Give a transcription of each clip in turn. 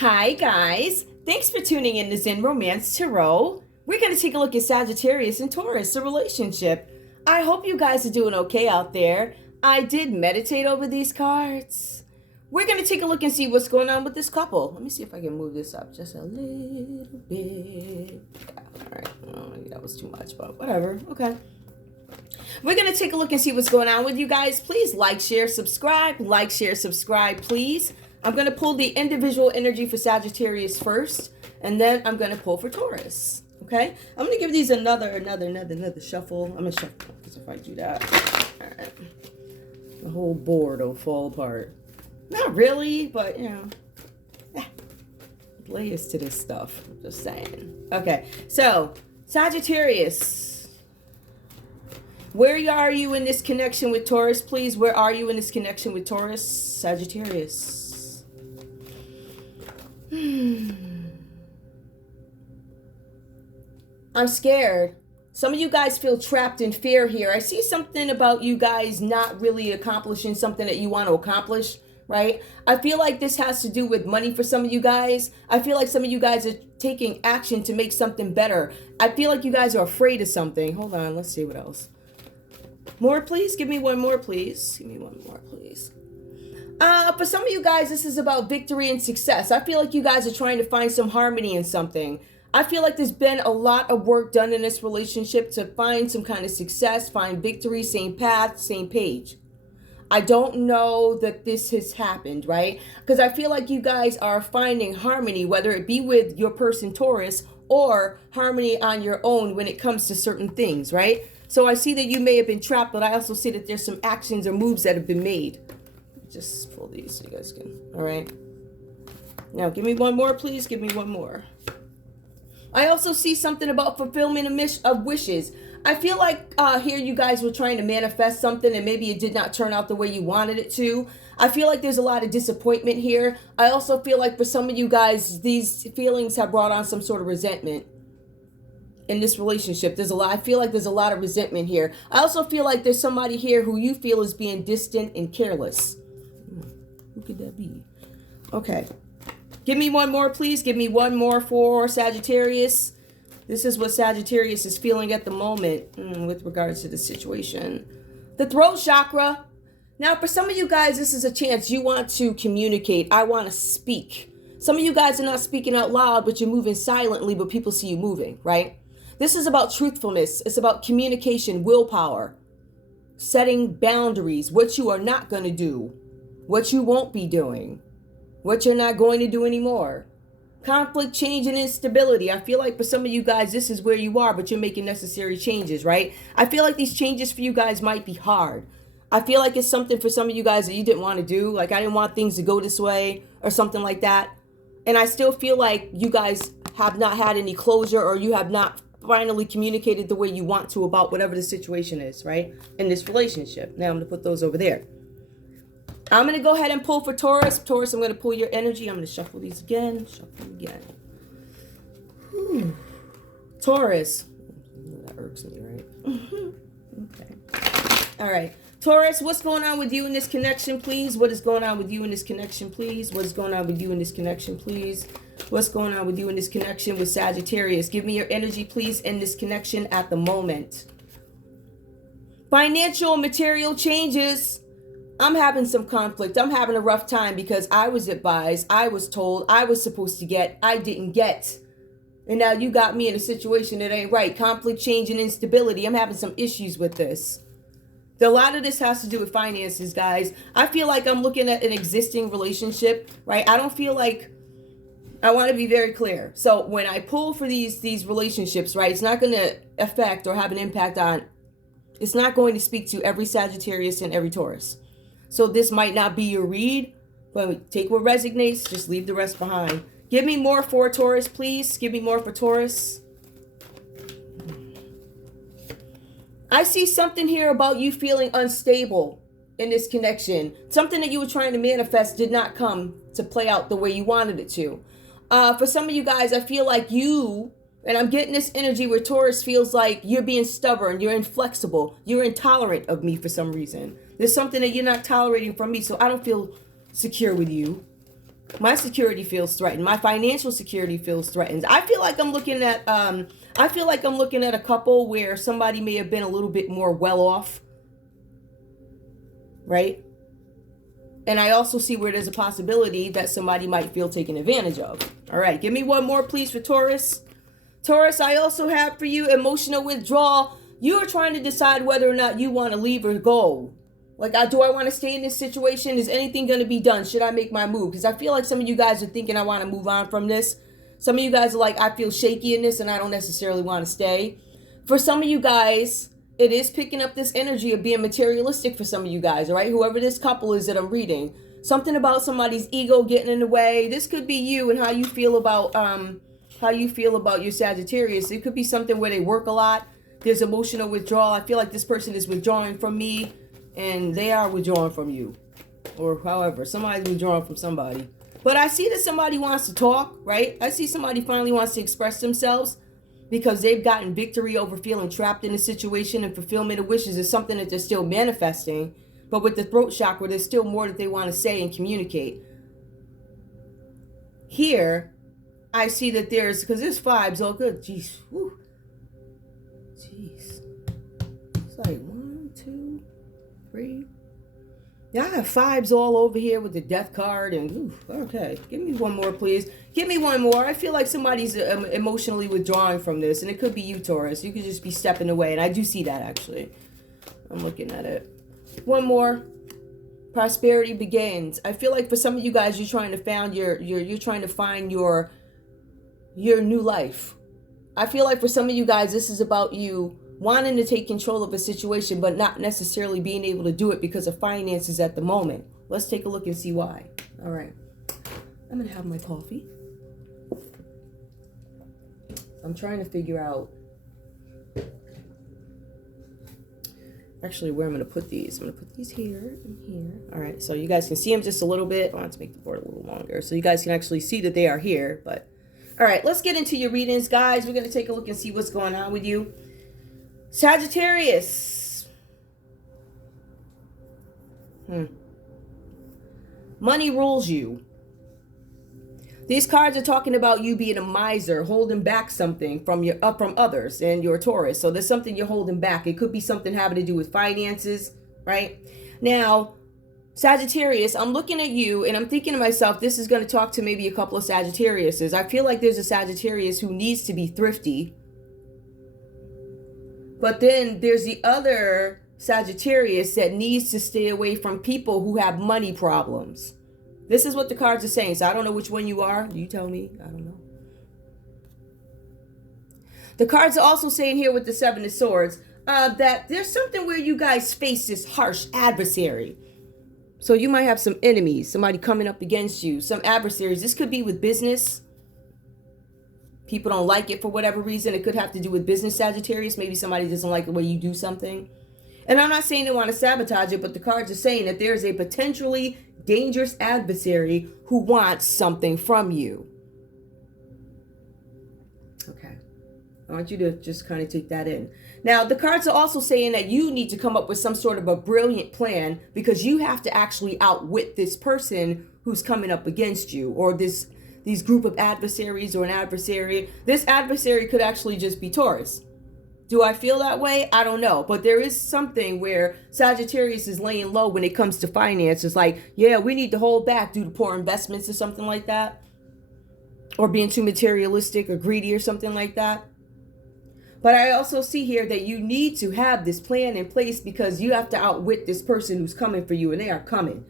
Hi guys, thanks for tuning in to Zen Romance Tarot. We're going to take a look at Sagittarius and Taurus, the relationship. I hope you guys are doing okay out there. I did meditate over these cards. We're going to take a look and see what's going on with this couple. Let me see if I can move this up just a little bit. Yeah, all right, oh, maybe that was too much, but whatever. Okay. We're going to take a look and see what's going on with you guys. Please like, share, subscribe. Like, share, subscribe, please. I'm going to pull the individual energy for Sagittarius first, and then I'm going to pull for Taurus. Okay? I'm going to give these another shuffle. I'm going to shuffle because if I do that, all right, the whole board will fall apart. Not really, but, you know, layers to this stuff. I'm just saying. Okay, so Sagittarius. Where are you in this connection with Taurus, please? Where are you in this connection with Taurus? Sagittarius. I'm scared. Some of you guys feel trapped in fear here. I see something about you guys not really accomplishing something that you want to accomplish, right? I feel like this has to do with money for some of you guys. I feel like some of you guys are taking action to make something better. I feel like you guys are afraid of something. Hold on, let's see what else. More, please. Give me one more, please. Give me one more, please. For some of you guys, this is about victory and success. I feel like you guys are trying to find some harmony in something. I feel like there's been a lot of work done in this relationship to find some kind of success, find victory, same path, same page. I don't know that this has happened, right? Because I feel like you guys are finding harmony, whether it be with your person Taurus or harmony on your own when it comes to certain things, right? So I see that you may have been trapped, but I also see that there's some actions or moves that have been made. Just pull these so you guys can, all right? Now, give me one more, please. Give me one more. I also see something about fulfillment of wishes. I feel like here you guys were trying to manifest something and maybe it did not turn out the way you wanted it to. I feel like there's a lot of disappointment here. I also feel like for some of you guys, these feelings have brought on some sort of resentment in this relationship. I feel like there's a lot of resentment here. I also feel like there's somebody here who you feel is being distant and careless. Who could that be? Okay. Give me one more, please. Give me one more for Sagittarius. This is what Sagittarius is feeling at the moment with regards to the situation. The throat chakra. Now, for some of you guys, this is a chance you want to communicate. I want to speak. Some of you guys are not speaking out loud, but you're moving silently, but people see you moving, right? This is about truthfulness. It's about communication, willpower, setting boundaries, what you are not going to do, what you won't be doing, what you're not going to do anymore. Conflict, change, and instability. I feel like for some of you guys, this is where you are, but you're making necessary changes, right? I feel like these changes for you guys might be hard. I feel like it's something for some of you guys that you didn't want to do. Like, I didn't want things to go this way or something like that. And I still feel like you guys have not had any closure, or you have not finally communicated the way you want to about whatever the situation is, right? In this relationship. Now I'm going to put those over there. I'm going to go ahead and pull for Taurus. Taurus, I'm going to pull your energy. I'm going to shuffle these again. Shuffle again. Whew. Taurus. That irks me, right? Okay. All right. Taurus, what's going on with you in this connection, please? What is going on with you in this connection, please? What is going on with you in this connection, please? What's going on with you in this connection with Sagittarius? Give me your energy, please, in this connection at the moment. Financial, material changes. I'm having some conflict. I'm having a rough time because I was advised, I was told, I was supposed to get, I didn't get. And now you got me in a situation that ain't right. Conflict, change, and instability. I'm having some issues with this. A lot of this has to do with finances, guys. I feel like I'm looking at an existing relationship, right? I don't feel like, I want to be very clear. So when I pull for these relationships, right, it's not going to affect or have an impact on, it's not going to speak to every Sagittarius and every Taurus. So this might not be your read, but take what resonates, just leave the rest behind. Give me more for Taurus, please. Give me more for Taurus. I see something here about you feeling unstable in this connection. Something that you were trying to manifest did not come to play out the way you wanted it to. For some of you guys, I feel like you, and I'm getting this energy where Taurus feels like you're being stubborn, you're inflexible, you're intolerant of me for some reason. There's something that you're not tolerating from me, so I don't feel secure with you. My security feels threatened. My financial security feels threatened. I feel like I'm looking at a couple where somebody may have been a little bit more well off, right? And I also see where there's a possibility that somebody might feel taken advantage of. All right, give me one more, please, for Taurus. Taurus, I also have for you emotional withdrawal. You are trying to decide whether or not you want to leave or go. Like, do I want to stay in this situation? Is anything going to be done? Should I make my move? Because I feel like some of you guys are thinking I want to move on from this. Some of you guys are like, I feel shaky in this and I don't necessarily want to stay. For some of you guys, it is picking up this energy of being materialistic for some of you guys, all right? Whoever this couple is that I'm reading. Something about somebody's ego getting in the way. This could be you and how you feel about your Sagittarius. It could be something where they work a lot. There's emotional withdrawal. I feel like this person is withdrawing from me and they are withdrawing from you. Or however, somebody's withdrawing from somebody. But I see that somebody wants to talk, right? I see somebody finally wants to express themselves because they've gotten victory over feeling trapped in a situation, and fulfillment of wishes is something that they're still manifesting. But with the throat chakra, there's still more that they want to say and communicate. Here, I see that because there's vibes all good. Jeez. Whew. Jeez. It's like 1, 2, 3. Yeah, I have fives all over here with the death card. And okay, give me one more, please. Give me one more. I feel like somebody's emotionally withdrawing from this. And it could be you, Taurus. You could just be stepping away. And I do see that, actually. I'm looking at it. One more. Prosperity begins. I feel like for some of you guys, you're trying to find your new life. I feel like for some of you guys, this is about you wanting to take control of a situation, but not necessarily being able to do it because of finances at the moment. Let's take a look and see why. All right. I'm going to have my coffee. I'm trying to figure out actually where I'm going to put these. I'm going to put these here and here. All right. So you guys can see them just a little bit. I want to make the board a little longer so you guys can actually see that they are here. But all right, let's get into your readings, guys. We're going to take a look and see what's going on with you. Sagittarius. Money rules you. These cards are talking about you being a miser, holding back something from others and your Taurus. So there's something you're holding back. It could be something having to do with finances, right? Now, Sagittarius, I'm looking at you and I'm thinking to myself, this is going to talk to maybe a couple of Sagittariuses. I feel like there's a Sagittarius who needs to be thrifty. But then there's the other Sagittarius that needs to stay away from people who have money problems. This is what the cards are saying. So I don't know which one you are. You tell me. I don't know. The cards are also saying here with the Seven of Swords that there's something where you guys face this harsh adversary. So you might have some enemies, somebody coming up against you, some adversaries. This could be with business. People don't like it for whatever reason. It could have to do with business, Sagittarius. Maybe somebody doesn't like the way you do something. And I'm not saying they want to sabotage it, but the cards are saying that there's a potentially dangerous adversary who wants something from you. Okay. I want you to just kind of take that in. Now, the cards are also saying that you need to come up with some sort of a brilliant plan because you have to actually outwit this person who's coming up against you, or these group of adversaries, or an adversary. This adversary could actually just be Taurus. Do I feel that way? I don't know. But there is something where Sagittarius is laying low when it comes to finances. Like, yeah, we need to hold back due to poor investments or something like that. Or being too materialistic or greedy or something like that. But I also see here that you need to have this plan in place because you have to outwit this person who's coming for you, and they are coming.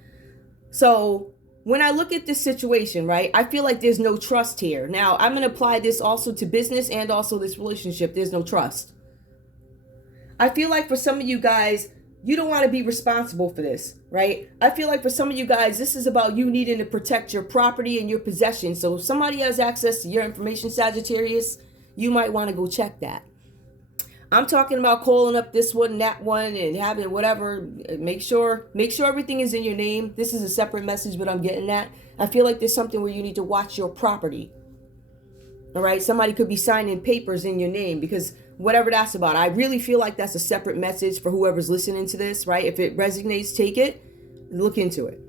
So when I look at this situation, right, I feel like there's no trust here. Now, I'm going to apply this also to business and also this relationship. There's no trust. I feel like for some of you guys, you don't want to be responsible for this, right? I feel like for some of you guys, this is about you needing to protect your property and your possessions. So if somebody has access to your information, Sagittarius, you might want to go check that. I'm talking about calling up this one, that one, and having whatever. Make sure everything is in your name. This is a separate message, but I'm getting that. I feel like there's something where you need to watch your property. All right? Somebody could be signing papers in your name because whatever that's about. I really feel like that's a separate message for whoever's listening to this, right? If it resonates, take it. Look into it.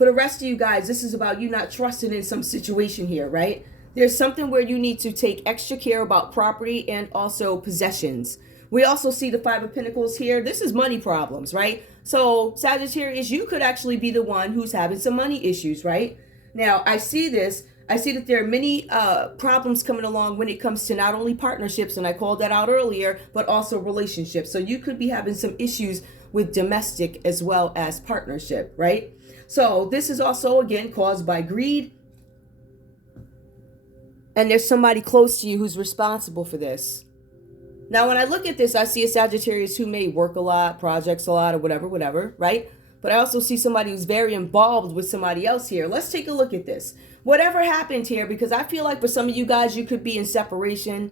For the rest of you guys, this is about you not trusting in some situation here, right? There's something where you need to take extra care about property and also possessions. We also see the Five of Pentacles here. This is money problems, right? So Sagittarius, you could actually be the one who's having some money issues, right? Now, I see this. I see that there are many problems coming along when it comes to not only partnerships, and I called that out earlier, but also relationships. So you could be having some issues with domestic as well as partnership, right? So this is also, again, caused by greed. And there's somebody close to you who's responsible for this. Now, when I look at this, I see a Sagittarius who may work a lot, projects a lot, or whatever, right? But I also see somebody who's very involved with somebody else here. Let's take a look at this. Whatever happened here, because I feel like for some of you guys, you could be in separation.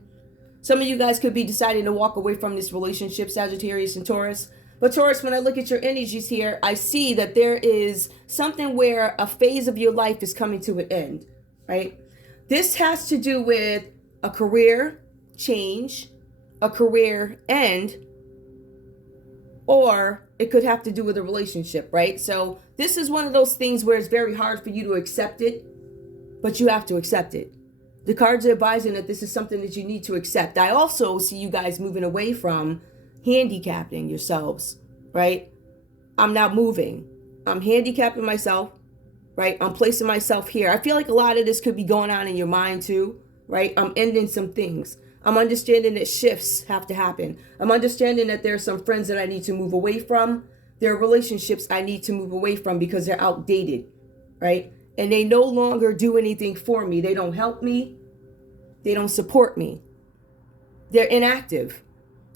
Some of you guys could be deciding to walk away from this relationship, Sagittarius and Taurus. But Taurus, when I look at your energies here, I see that there is something where a phase of your life is coming to an end, right? This has to do with a career change, a career end, or it could have to do with a relationship, right? So this is one of those things where it's very hard for you to accept it, but you have to accept it. The cards are advising that this is something that you need to accept. I also see you guys moving away from handicapping yourselves, right? I'm not moving. I'm handicapping myself, right? I'm placing myself here. I feel like a lot of this could be going on in your mind too, right? I'm ending some things. I'm understanding that shifts have to happen. I'm understanding that there are some friends that I need to move away from. There are relationships I need to move away from because they're outdated, right? And they no longer do anything for me. They don't help me. They don't support me. They're inactive.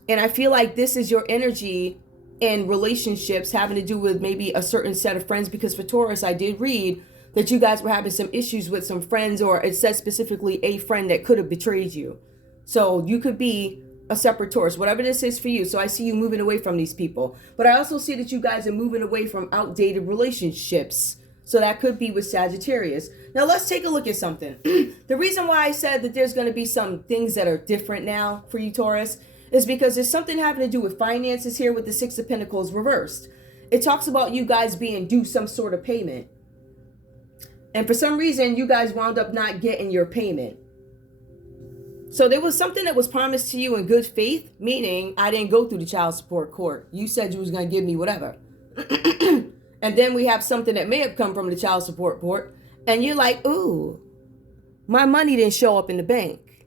And I feel like this is your energy in relationships having to do with maybe a certain set of friends, because for Taurus, I did read that you guys were having some issues with some friends, or it says specifically a friend that could have betrayed you. So you could be a separate Taurus, whatever this is for you. So I see you moving away from these people. But I also see that you guys are moving away from outdated relationships. So that could be with Sagittarius. Now let's take a look at something. The reason why I said that there's going to be some things that are different now for you, Taurus, is because there's something having to do with finances here with the Six of Pentacles reversed. It talks about you guys being due some sort of payment. And for some reason, you guys wound up not getting your payment. So there was something that was promised to you in good faith, meaning I didn't go through the child support court. You said you was going to give me whatever. And then we have something that may have come from the child support court. And you're like, ooh, my money didn't show up in the bank.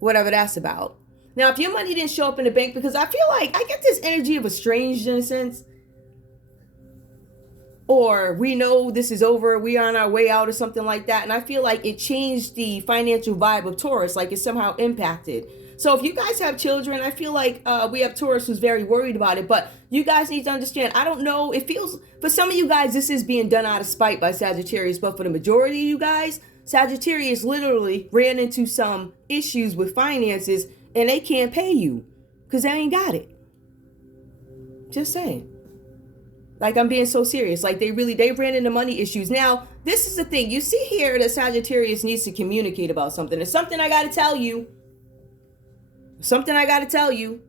Whatever that's about. Now, if your money didn't show up in the bank, because I feel like I get this energy of estranged in a sense. Or we know this is over, we are on our way out or something like that. And I feel like it changed the financial vibe of Taurus, like it somehow impacted. So if you guys have children, I feel like we have Taurus who's very worried about it. But you guys need to understand, I don't know, it feels, for some of you guys, this is being done out of spite by Sagittarius. But for the majority of you guys, Sagittarius literally ran into some issues with finances and they can't pay you because they ain't got it. Just saying. Like, I'm being so serious. Like, they ran into money issues. Now, this is the thing. You see here that Sagittarius needs to communicate about something. It's something I got to tell you. Something I got to tell you.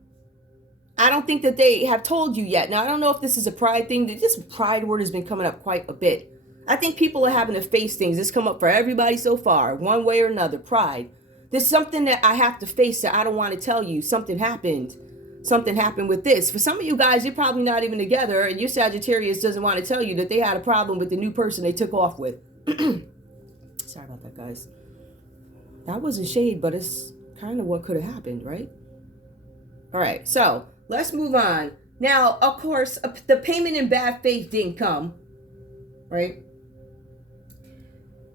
I don't think that they have told you yet. Now, I don't know if this is a pride thing. This pride word has been coming up quite a bit. I think people are having to face things. This come up for everybody so far, one way or another. Pride. There's something that I have to face that I don't want to tell you. Something happened. Something happened with this. For some of you guys, you're probably not even together, and your Sagittarius doesn't want to tell you that they had a problem with the new person they took off with. Sorry about that, guys. That wasn't shade, but it's kind of what could have happened, right? All right, so let's move on. Now, of course, the payment in bad faith didn't come, right?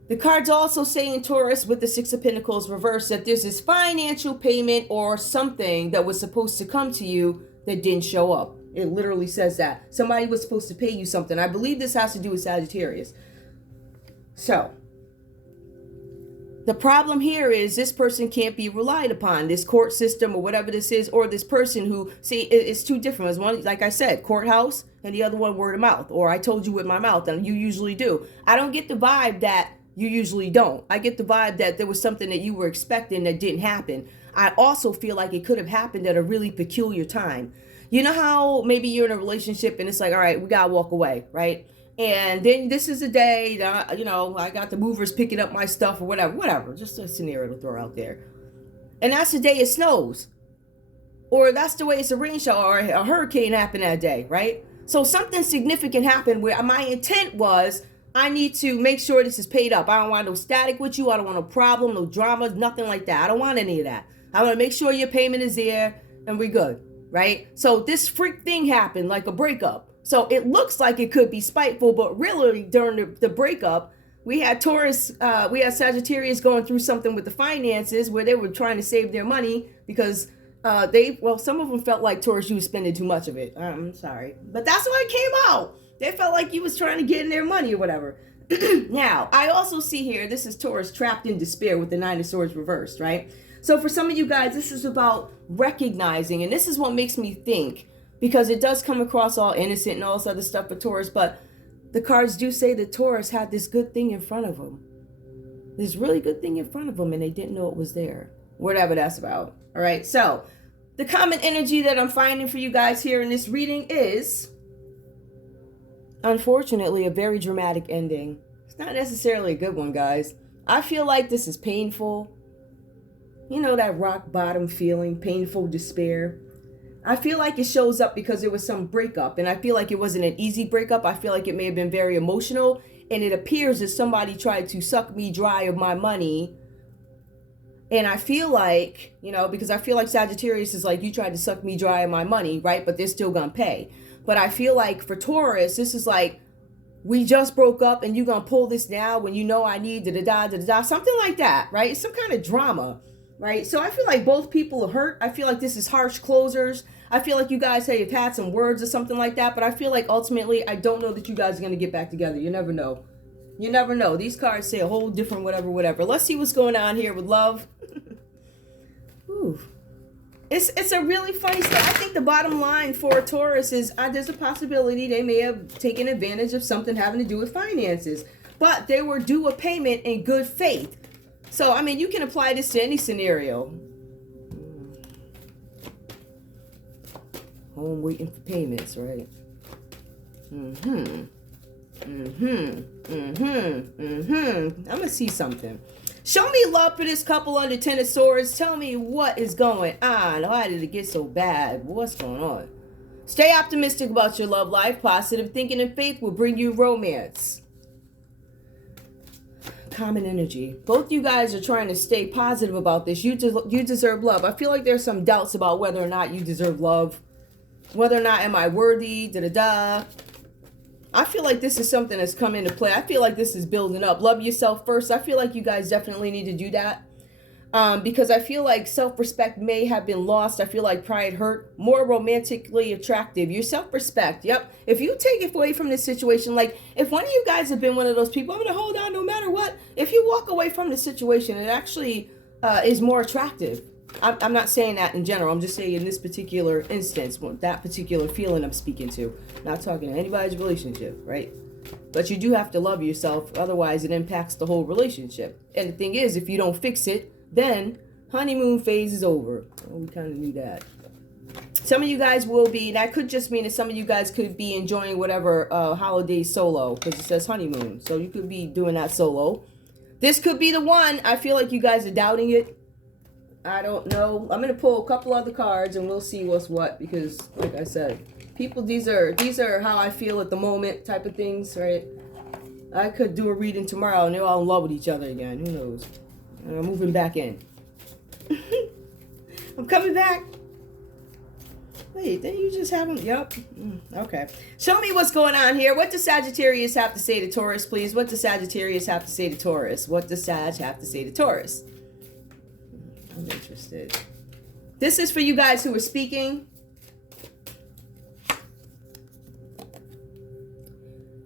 The cards also say in Taurus with the Six of Pentacles reversed that there's this financial payment or something that was supposed to come to you that didn't show up. It literally says that. Somebody was supposed to pay you something. I believe this has to do with Sagittarius. So, the problem here is this person can't be relied upon. This court system or whatever this is, or this person who, see, it's two different. There's one, like I said, courthouse, and the other one word of mouth. Or I told you with my mouth, and you usually do. I don't get the vibe that you usually don't. I get the vibe that there was something that you were expecting that didn't happen. I also feel like it could have happened at a really peculiar time. You know how maybe you're in a relationship and it's like, all right, we gotta walk away, right? And then this is the day that, you know, I got the movers picking up my stuff or whatever. Just a scenario to throw out there. And that's the day it snows. Or that's the way it's a rain shower or a hurricane happened that day, right? So something significant happened where my intent was, I need to make sure this is paid up. I don't want no static with you. I don't want no problem, no drama, nothing like that. I don't want any of that. I want to make sure your payment is there and we're good, right? So this freak thing happened, like a breakup. So it looks like it could be spiteful, but really during the breakup, we had Taurus, we had Sagittarius going through something with the finances where they were trying to save their money because some of them felt like Taurus, you was spending too much of it. I'm sorry, but that's why it came out. They felt like you was trying to get in their money or whatever. Now, I also see here, this is Taurus trapped in despair with the Nine of Swords reversed, right? So for some of you guys, this is about recognizing, and this is what makes me think, because it does come across all innocent and all this other stuff for Taurus, but the cards do say that Taurus had this good thing in front of them. This really good thing in front of them, and they didn't know it was there. Whatever that's about. All right, so the common energy that I'm finding for you guys here in this reading is, unfortunately, a very dramatic ending. It's not necessarily a good one, guys. I feel like this is painful. You know, that rock bottom feeling, painful despair. I feel like it shows up because there was some breakup, and I feel like it wasn't an easy breakup. I feel like it may have been very emotional, and it appears as somebody tried to suck me dry of my money. And I feel like, you know, because I feel like Sagittarius is like, you tried to suck me dry of my money, right? But they're still gonna pay. But I feel like for Taurus, this is like, we just broke up and you gonna pull this now when you know I need da-da-da, something like that, right? It's some kind of drama, right? So I feel like both people are hurt. I feel like this is harsh closers. I feel like you guys have had some words or something like that, but I feel like ultimately, I don't know that you guys are gonna get back together. You never know. You never know. These cards say a whole different whatever. Let's see what's going on here with love. Ooh. It's a really funny stuff. I think the bottom line for Taurus is there's a possibility they may have taken advantage of something having to do with finances, but they were due a payment in good faith. So, I mean, you can apply this to any scenario. Home waiting for payments, right? I'm gonna see something. Show me love for this couple under 10 of Swords. Tell me what is going on. Why did it get so bad? What's going on? Stay optimistic about your love life. Positive thinking and faith will bring you romance. Common energy. Both you guys are trying to stay positive about this. You deserve love. I feel like there's some doubts about whether or not you deserve love. Whether or not am I worthy, da-da-da. I feel like this is something that's come into play. I feel like this is building up. Love yourself first. I feel like you guys definitely need to do that. Because I feel like self-respect may have been lost. I feel like pride hurt. More romantically attractive. Your self-respect. Yep. If you take it away from this situation, like if one of you guys have been one of those people, I'm going to hold on no matter what. If you walk away from the situation, it actually is more attractive. I'm not saying that in general. I'm just saying in this particular instance, that particular feeling I'm speaking to. Not talking to anybody's relationship, right? But you do have to love yourself. Otherwise, it impacts the whole relationship. And the thing is, if you don't fix it, then honeymoon phase is over. Well, we kind of knew that. Some of you guys will be, that could just mean that some of you guys could be enjoying whatever holiday solo, because it says honeymoon. So you could be doing that solo. This could be the one. I feel like you guys are doubting it. I don't know. I'm going to pull a couple other cards and we'll see what's what, because like I said, people, these are how I feel at the moment type of things, right? I could do a reading tomorrow and they're all in love with each other again. Who knows? I'm moving back in. I'm coming back. Wait, then you just haven't, yep. Okay. Show me what's going on here. What does Sagittarius have to say to Taurus, please? What does Sagittarius have to say to Taurus? What does Sag have to say to Taurus? I'm interested. This is for you guys who are speaking.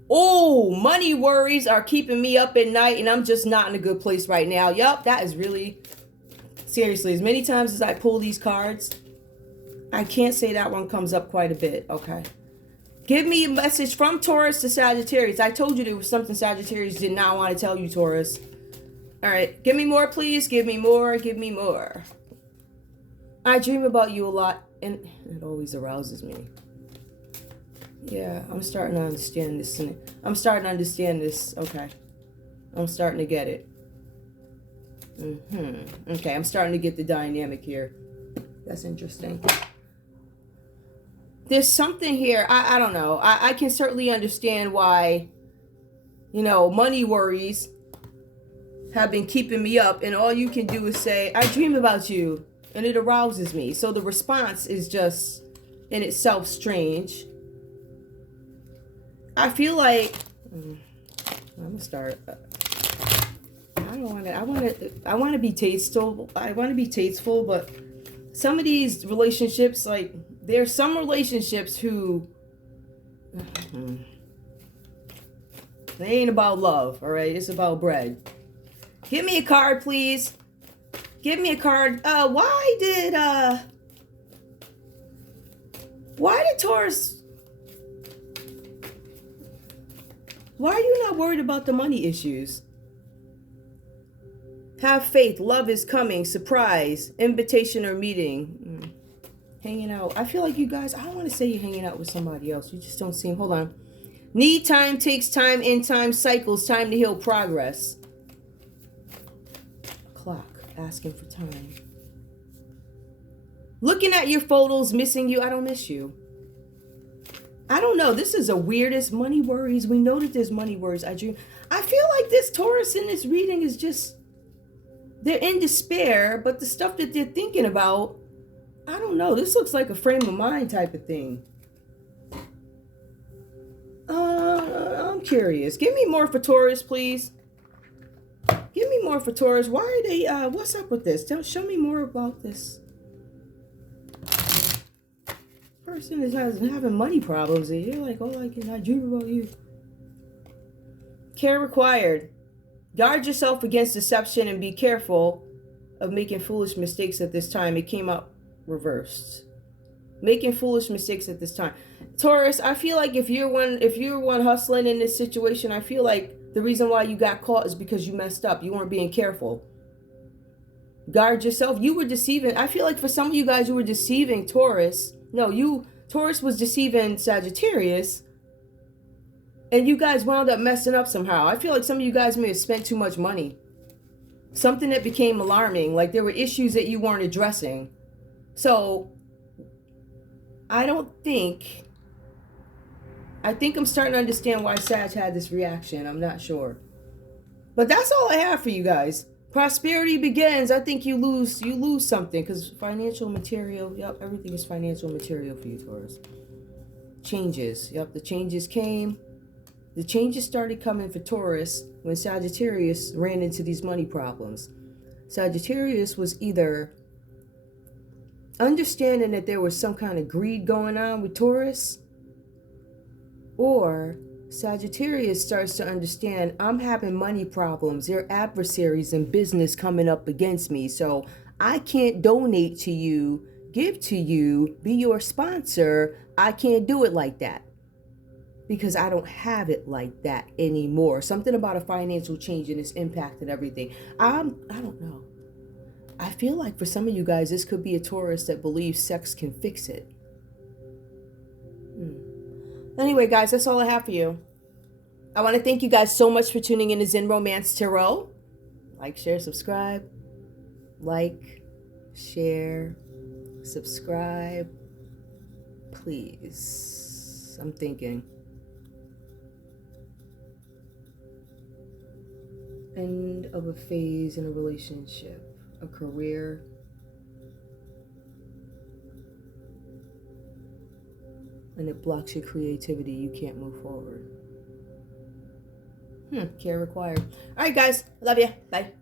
Oh, money worries are keeping me up at night and I'm just not in a good place right now. Yup, that is really, seriously, as many times as I pull these cards, I can't say that one comes up quite a bit. Okay. Give me a message from Taurus to Sagittarius. I told you there was something Sagittarius did not want to tell you, Taurus. All right, give me more, please. Give me more. Give me more. I dream about you a lot, and it always arouses me. Yeah, I'm starting to understand this. I'm starting to understand this. Okay. I'm starting to get it. Okay, I'm starting to get the dynamic here. That's interesting. There's something here. I don't know. I can certainly understand why, you know, money worries have been keeping me up. And all you can do is say, I dream about you. And it arouses me. So the response is just in itself strange. I feel like... I'm going to start... I want to be tasteful. I want to be tasteful, but some of these relationships, like, there's some relationships who they ain't about love, all right? It's about bread. Give me a card, please. Give me a card. Why did Taurus? Why are you not worried about the money issues? Have faith. Love is coming. Surprise. Invitation or meeting. Hanging out. I feel like you guys, I don't want to say you're hanging out with somebody else. You just don't seem, hold on. Need time, takes time, in time, cycles, time to heal, progress. Clock. Asking for time. Looking at your photos, missing you. I don't miss you. I don't know. This is the weirdest money worries. We know that there's money worries. I feel like this Taurus in this reading is just... They're in despair, but the stuff that they're thinking about, I don't know. This looks like a frame of mind type of thing. I'm curious. Give me more for Taurus, please. Give me more for Taurus. Why are they, what's up with this? Show me more about this. Person is having money problems, and you're like, oh, I dream about you. Care required. Guard yourself against deception and be careful of making foolish mistakes at this time. It came out reversed. Making foolish mistakes at this time. Taurus, I feel like if you're one hustling in this situation, I feel like the reason why you got caught is because you messed up. You weren't being careful. Guard yourself. You were deceiving. I feel like for some of you guys, you were deceiving Taurus. No, Taurus was deceiving Sagittarius. And you guys wound up messing up somehow. I feel like some of you guys may have spent too much money. Something that became alarming. Like there were issues that you weren't addressing. So, I think I'm starting to understand why Sag had this reaction. I'm not sure. But that's all I have for you guys. Prosperity begins. I think you lose something. Because financial material. Yep, everything is financial material for you, Taurus. Changes. Yep, the changes came. The changes started coming for Taurus when Sagittarius ran into these money problems. Sagittarius was either understanding that there was some kind of greed going on with Taurus, or Sagittarius starts to understand, I'm having money problems. There are adversaries in business coming up against me, so I can't donate to you, give to you, be your sponsor. I can't do it like that. Because I don't have it like that anymore. Something about a financial change and it's impacted everything. I don't know. I feel like for some of you guys, this could be a Taurus that believes sex can fix it. Anyway, guys, that's all I have for you. I want to thank you guys so much for tuning in to Zen Romance Tarot. Like, share, subscribe. Like, share, subscribe. Please. I'm thinking. End of a phase in a relationship, a career, and it blocks your creativity. You can't move forward. Care required. All right, guys. Love you. Bye.